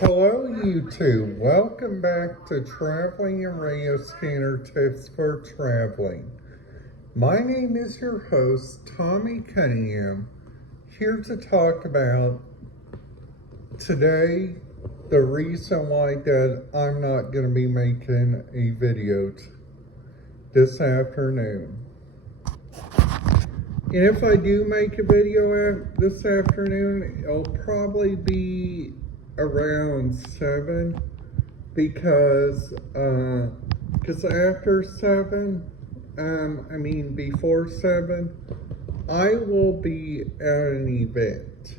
Hello YouTube, welcome back to Traveling and Radio Scanner Tips for Traveling. My name is your host, Tommy Cunningham, here to talk about today the reason why that I'm not going to be making a video this afternoon. And if I do make a video this afternoon, it'll probably be around 7 because after 7, before 7, I will be at an event.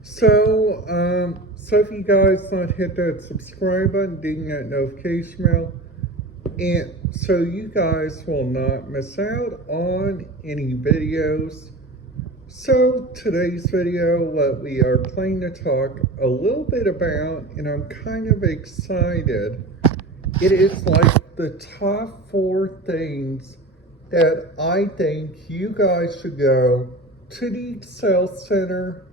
So if you guys not hit that subscribe button, ding that notification bell, and so you guys will not miss out on any videos. So today's video, what we are planning to talk a little bit about, and I'm kind of excited, it is like the top 4 things that I think you guys should go to the Excel Center.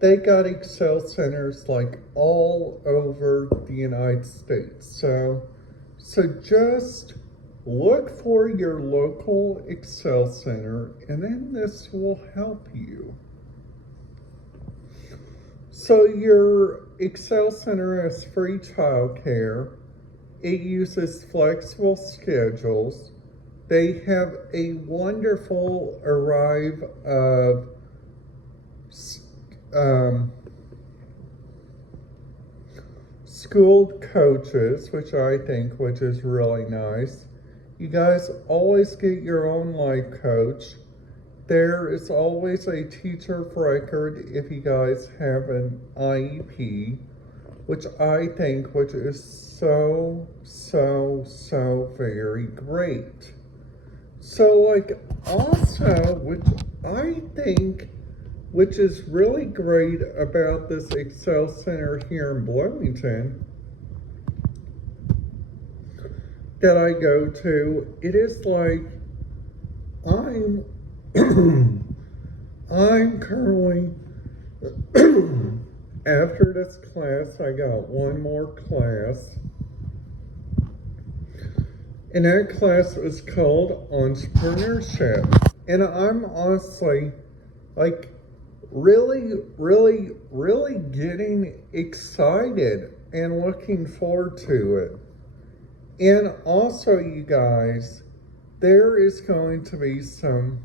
They got Excel Centers like all over the United States. So just look for your local Excel Center, and then this will help you. So your Excel Center has free childcare. It uses flexible schedules. They have a wonderful array of schooled coaches, which is really nice. You guys always get your own life coach. There is always a teacher of record if you guys have an IEP, which is so very great. So also, which is really great about this Excel Center here in Bloomington that I go to, it is like I'm currently after this class, I got one more class, and that class is called Entrepreneurship, and I'm honestly really getting excited and looking forward to it. And also, you guys, there is going to be some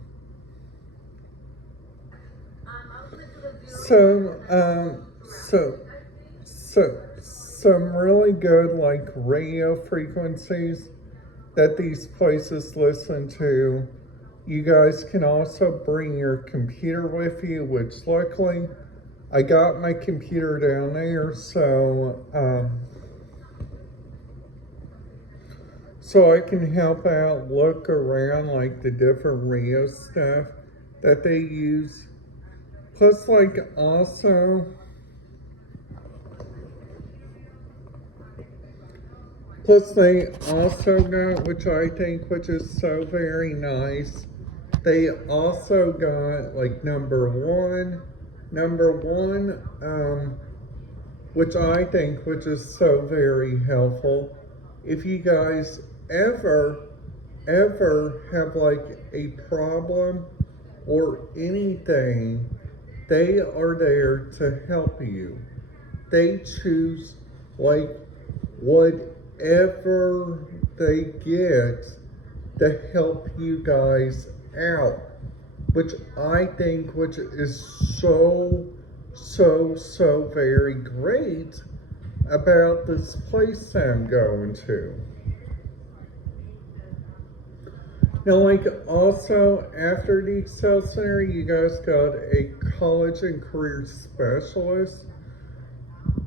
really good radio frequencies that these places listen to. You guys can also bring your computer with you, which luckily I got my computer down there, so I can help out, look around the different radio stuff that they use. Plus they also got, which is so very nice, they also got number one, which is so very helpful. If you guys ever have a problem or anything, they are there to help you. They choose whatever they get to help you guys out, which is so very great about this place I'm going to. Now, also after the Excel Center, you guys got a college and career specialist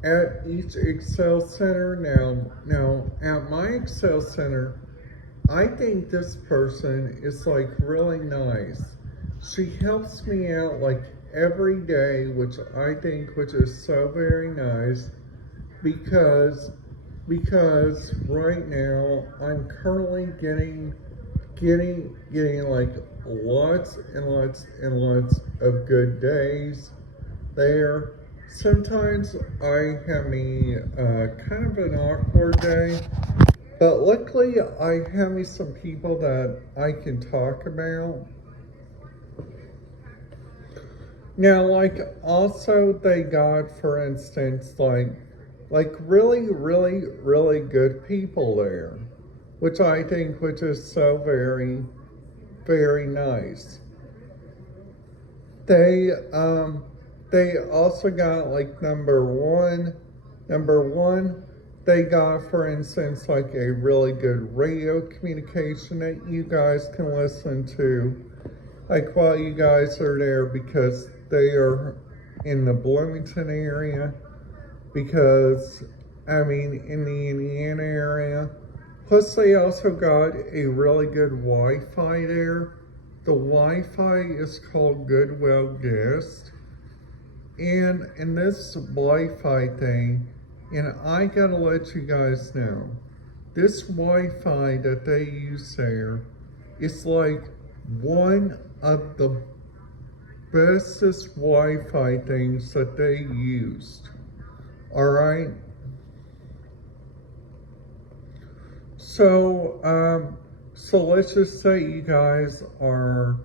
at each Excel Center. Now at my Excel Center, I think this person is really nice. She helps me out every day, which is so very nice, because right now I'm currently getting lots and lots of good days there. Sometimes I have me kind of an awkward day, but luckily I have me some people that I can talk about. Now, like also they got, for instance, like really good people there, which I think which is so very nice. They um they also got like number one, they got, for instance, like a really good radio communication that you guys can listen to like while you guys are there, because they are in the Bloomington area, because I mean in the Indiana area. Plus they also got a really good Wi-Fi there. The Wi-Fi is called Goodwill Guest. And in this Wi-Fi thing, and I gotta let you guys know, this Wi-Fi that they use there is like one of the bestest Wi-Fi things that they used. Alright? So let's just say you guys are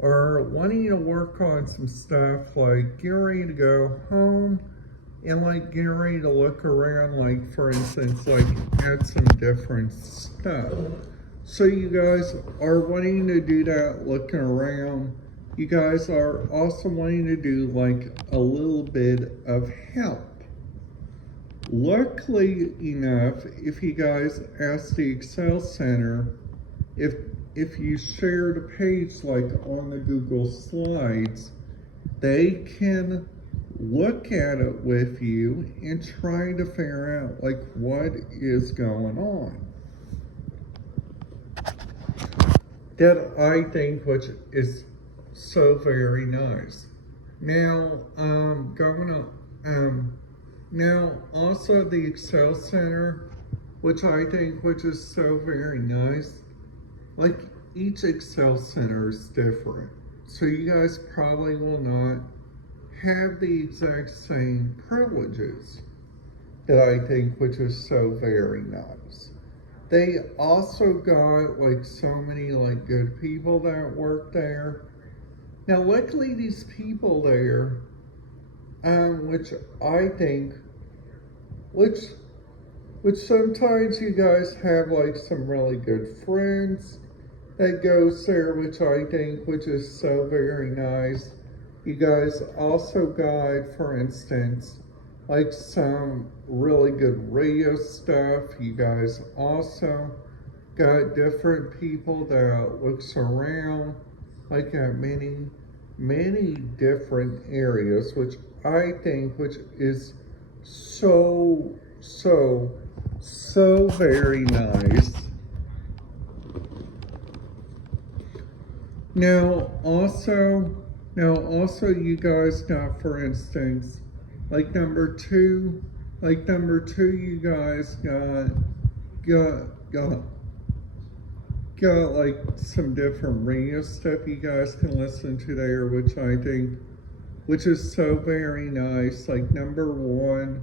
wanting to work on some stuff, like getting ready to go home and like getting ready to look around, like for instance, like at some different stuff. So you guys are wanting to do that, looking around. You guys are also wanting to do like a little bit of help. Luckily enough, if you guys ask the Excel Center, if you share the page like on the Google Slides, they can look at it with you and try to figure out like what is going on. That I think which is so very nice. Now, now also the Excel Center, which I think which is so very nice. Like each Excel Center is different, so you guys probably will not have the exact same privileges. That I think which is so very nice. They also got like so many like good people that work there. Now, luckily, these people there, which I think, which sometimes you guys have like some really good friends that goes there, which I think, which is so very nice. You guys also got, for instance, like some really good radio stuff. You guys also got different people that looks around like at many different areas, which I think which is so very nice. Now also you guys got, for instance, like number two, you guys got like some different radio stuff you guys can listen to there, which I think, which is so very nice. Like number one,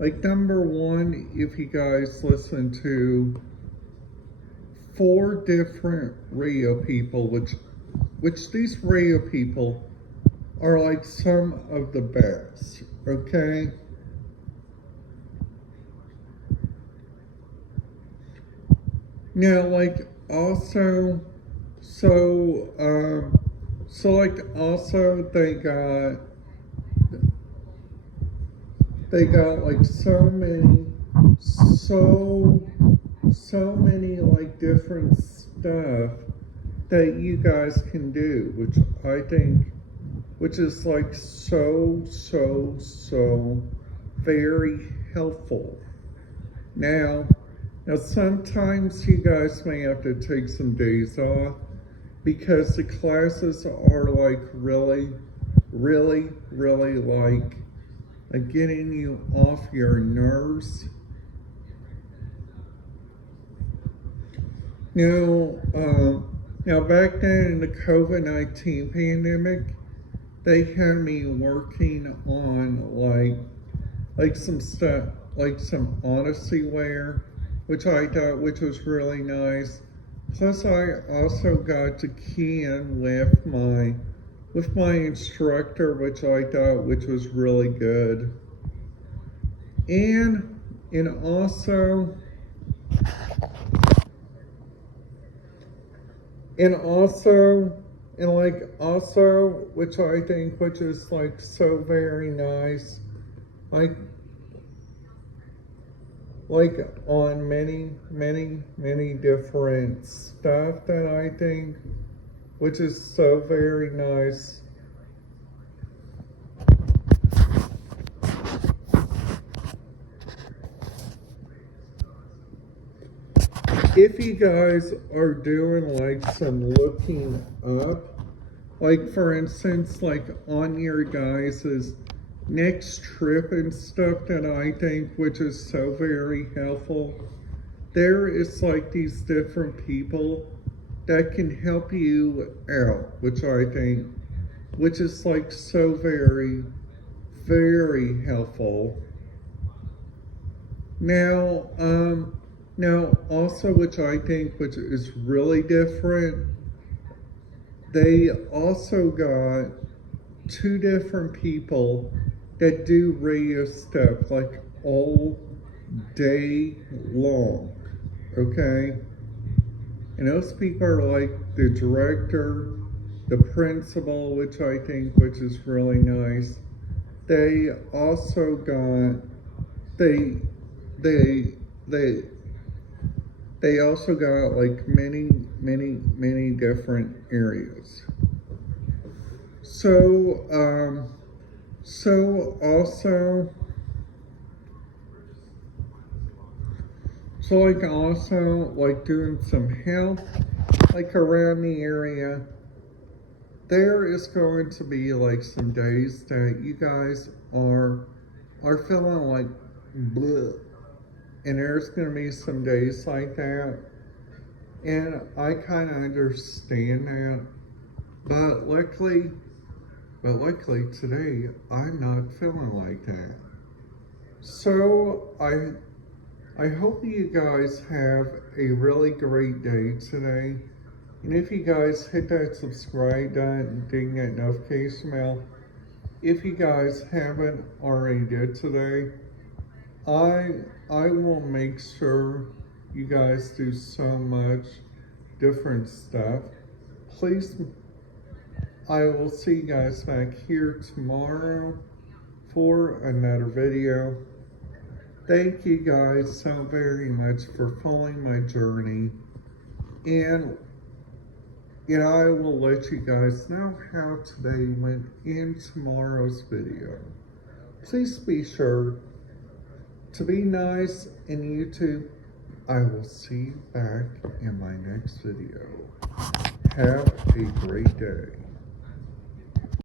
if you guys listen to 4 different radio people, which these radio people are like some of the best, okay? Now, like also, like also they got like so many like different stuff that you guys can do, which I think, which is like so very helpful. Now sometimes you guys may have to take some days off because the classes are like really like getting you off your nerves. Now back then in the COVID-19 pandemic, they had me working on like some stuff, like some Odyssey wear, which I thought which was really nice. Plus, I also got to key in with my instructor, which I thought which was really good. And also which I think which is like so very nice, like on many different stuff that I think which is so very nice. If you guys are doing like some looking up, like for instance, like on your guys's next trip and stuff that I think which is so very helpful, there is like these different people that can help you out, which I think which is like so very helpful. Now now also which I think which is really different, they also got two different people that do radio stuff like all day long, okay? And those people are like the director, the principal, which I think which is really nice. They also got they they also got like many different areas. So also, so like also like doing some help like around the area. There is going to be like some days that you guys are feeling like bleh. And there's going to be some days like that. And I kind of understand that. But luckily today, I'm not feeling like that. So I hope you guys have a really great day today. And if you guys hit that subscribe button and ding that notification bell, if you guys haven't already did today, I will make sure you guys do so much different stuff. Please, I will see you guys back here tomorrow for another video. Thank you guys so very much for following my journey. And I will let you guys know how today went in tomorrow's video. Please be sure to be nice in YouTube. I will see you back in my next video. Have a great day.